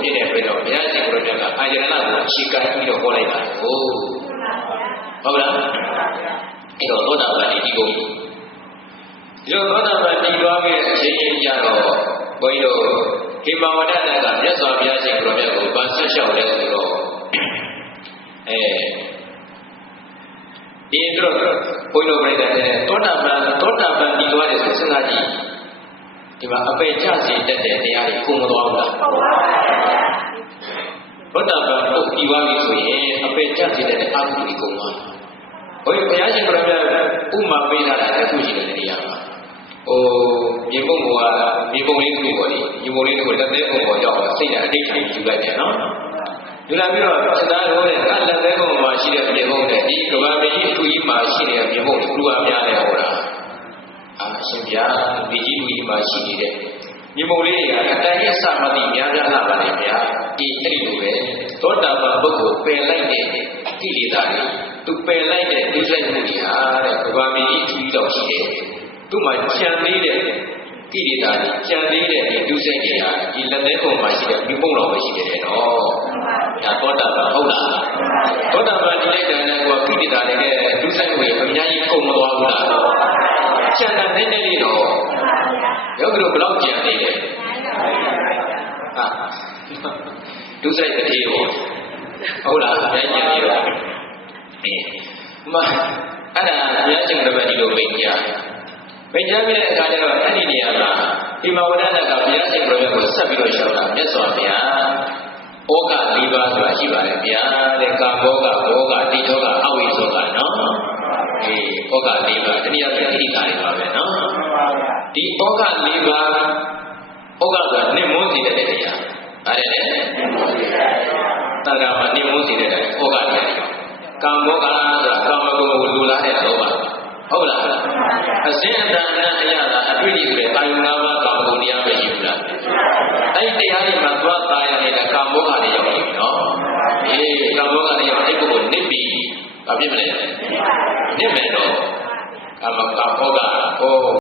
ပြည့်တဲ့အတွက်တော့ဘုရားရှင်ကိုယ်တော်ကအာယရဏကိုရှေ့ကပ်ပြီးတော့ဟောလိုက်တာဟုတ်လားအဲ့တော့သောတာပန်ဒီကုန်ဒီလိုသောတာပန်ဒီသွားပြီးအချိန်ကြီးကြတော့ဘုန်းကြီးတို့ခေမဝဒတကမြတ်စွာဘုရားရှင်ကိုယ်တော်ကိုဗန်ဆက်လျှောက်လဲဆိုတော့ဒီတော့ဘုန်းကြီးတို့ပြိတ္တသောတာပန်ဒီသွားတယ်ဆိုစဉ်းစားကြည့်ဒီမှာအပေချစီတက်တဲ့တရားတွေကုန်မသွားဘူးလားဟုတ်ပါဘူးသောတာပန်ပုတ်ပြီးသွားပြီဆိုရင်အပေချစီတက်တဲ့အမှုတွေကုန်သွားဘုရားရှင်ကိုယ်တော်ဥမာပေးတာလည်းအခုရှိတဲ့နေရာမှာမြေပုံကမြေပုံလေးတစ်ခုပေါ့လေမြေပုံလေးတစ်ခုလက်သေးပုံပေါ်ရောက်စိတ်နဲ့အတိတ်တွေယူလိုက်တယ်နော်ယူလာပြီးတော့စသားရောတဲ့လက်သေးပုံမှာရှိတဲ့မြေပုံနဲ့ဒီကဘာမကြီးအထူးကြီးမှာရှိတဲ့မြေပုံကိုလူအများနဲ့ဟောတာအရှင်ဗျာဒီကြီးလူကြီးမှာရှိနေတဲ့မြေပုံလေးတွေကအတိုင်းအဆမတိများများလာပါလေဗျာဒီအဲ့ဒီလိုပဲသောတာပန်ပုဂ္ဂိုလ်ပယ်လိုက်တဲ့ကိလေသာတွေသူပယ်လိုက်တဲ့ဒုစရိုက်မှုတွေဟာတဲ့ကဘာမကြီးအထူးကြီးတော့ရှိတယ်သူ့မှာကြံသေးတဲ့ကိလေသာတွေကြံသေးတဲ့ဒီဒုစရိုက်တွေဟာဒီလက်သေးပုံမှာရှိတဲ့မြေပုံတော်ပဲရှိတယ်နော်ဒါသောတာပန်ဟုတ်လားသောတာပန်ဒီလိုက်တဲ့နဲ့ကကိလေသာတွေနဲ့ဒုစရိုက်တွေအများကြီးကုန်မသွားဘူးလားကြံတဲ့နေနေတော့ယောဂီတို့ဘယ်လောက်ကြံနေလဲဟာဒုစရိုက်တစ်ထေရောဟုတ်လားကြံနေတော့အဲ့ဒါဘုရားရှင်တော်ကဒီလိုမိန့်ကြားမိန့်ကြားပြီးတဲ့အခါကျတော့အဲ့ဒီနေရာမှာဒီမဝဒနာကဘုရားရှင်တော်ကိုဆက်ပြီးတော့ရှောက်တာမြတ်စွာဘုရားဩဃ၄ပါးဆိုတာရှိပါတယ်ဗျာတဲ့ကာဘောဂဘောဂတိယောဂအဝိဇ္ဇောကနော်ဩဃ၄ပါးတနည်းအားဖြင့်ဣတိကာတွေပါပဲနော်ဒီဩဃ၄ပါးဩဃဆိုတာနှိမ့်မွန်းစေတဲ့တရားအဲ့ဒါနဲ့တဏ္ဍာမှာနှိမ့်မွန်းစေတဲ့ဩဃတရားကာမောဂဆိုတာကာမဂုဏ်ကိုလူလာတဲ့လောဘဟုတ်လားအစဉ်အတန်နဲ့အရသာအတွေ့အကြုံတွေတာယုံ၅ပါးကာမဂုဏ်တရားပဲရှိဘူးလားအဲ့ဒီတရားတွေမှာသွားတာရနေတဲ့ကာမောဂတွေရောက်ပြီနော်ကာမောဂတွေရောက်အဲ့ကိုနစ်ပြီးဘာဖြစ်မလဲနစ်မယ်တော့ကာမောဂဟော